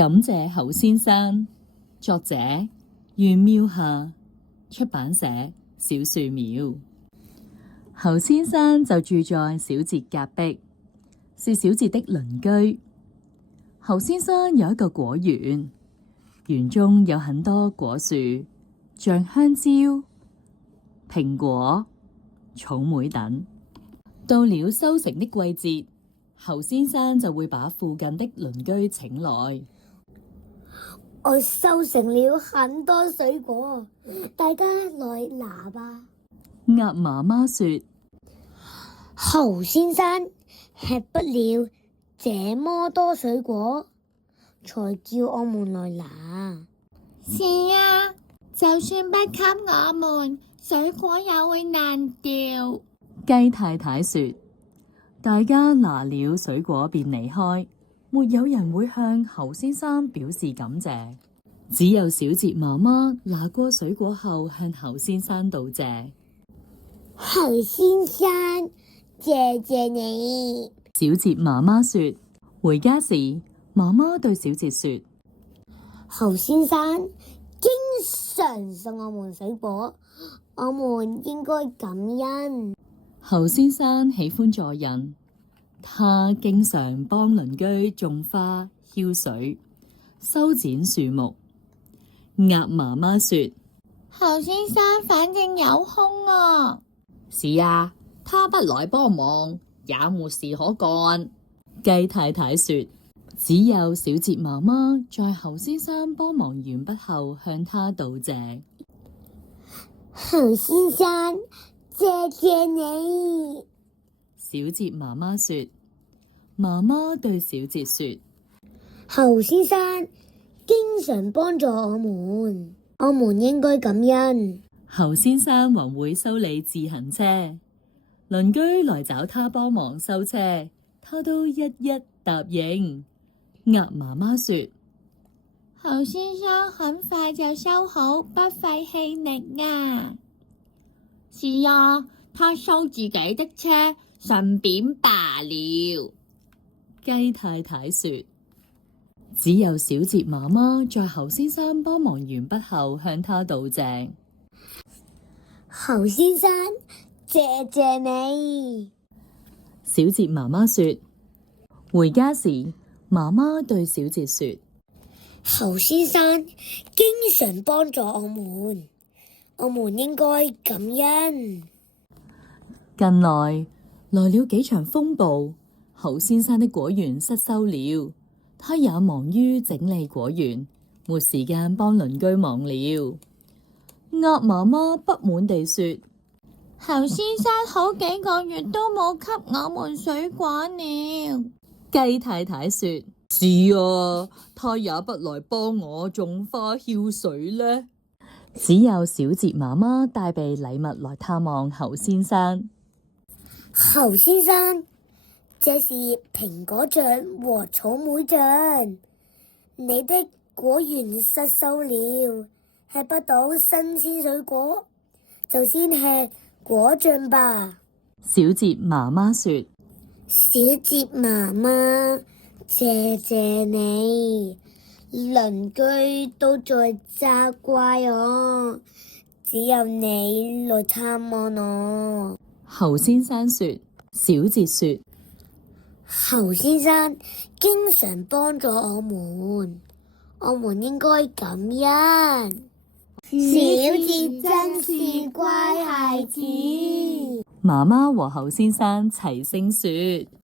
感謝侯先生，作者袁妙夏，出版社小樹苗。侯先生就住在小節隔壁，是小節的鄰居。侯先生有一個果園，園中有很多果樹，像香蕉、蘋果、草莓等。到了收成的季節，侯先生就會把附近的鄰居請來。我收成了很多水果，大家來拿吧。鴨媽媽說：侯先生吃不了這麼多水果，才叫我們來拿。是啊，就算不給我們，水果也會爛掉。雞太太說：大家拿了水果便離開，沒有人會向侯先生表示感謝。只有小節媽媽拿過水果後向侯先生道謝。侯先生，謝謝你。小節媽媽說：回家時，媽媽對小節說：侯先生經常送我們水果，我們應該感恩。侯先生喜歡助人，他經常幫鄰居種花、澆水、修剪樹木。鴨媽媽說：侯先生反正有空啊。是啊，他不來幫忙也沒事可幹。雞太太說：只有小節媽媽在侯先生幫忙完畢後向他道謝。侯先生，謝謝你。小節媽媽說：媽媽對小節說：侯先生經常幫助我們應該感恩。侯先生還會修理自行車，鄰居來找他幫忙修車，他都一一答應。鴨媽媽說：侯先生很快就修好，不費氣力啊。是啊，他修自己的車，順便罷了。雞太太說：只有小節媽媽在侯先生幫忙完畢後向他道謝。侯先生，謝謝你。小節媽媽說：回家時，媽媽對小節說：侯先生經常幫助我們應該感恩。近來來了幾場風暴，侯先生的果園失收了，他也忙於整理果園，沒時間幫鄰居忙了。鴨媽媽不滿地說：侯先生好幾個月都冇給我們水果了。雞太太說：是啊，他也不來幫我種花澆水呢。只有小節媽媽帶備禮物來探望侯先生。侯先生，這是蘋果醬和草莓醬，你的果園失收了，吃不到新鮮水果，就先吃果醬吧。小節媽媽說：小節媽媽，謝謝你。鄰居都在責怪我，只有你來探望我。侯先生說：小節說：侯先生經常幫助我們應該感恩。小節真是乖孩子。媽媽和侯先生齊聲說。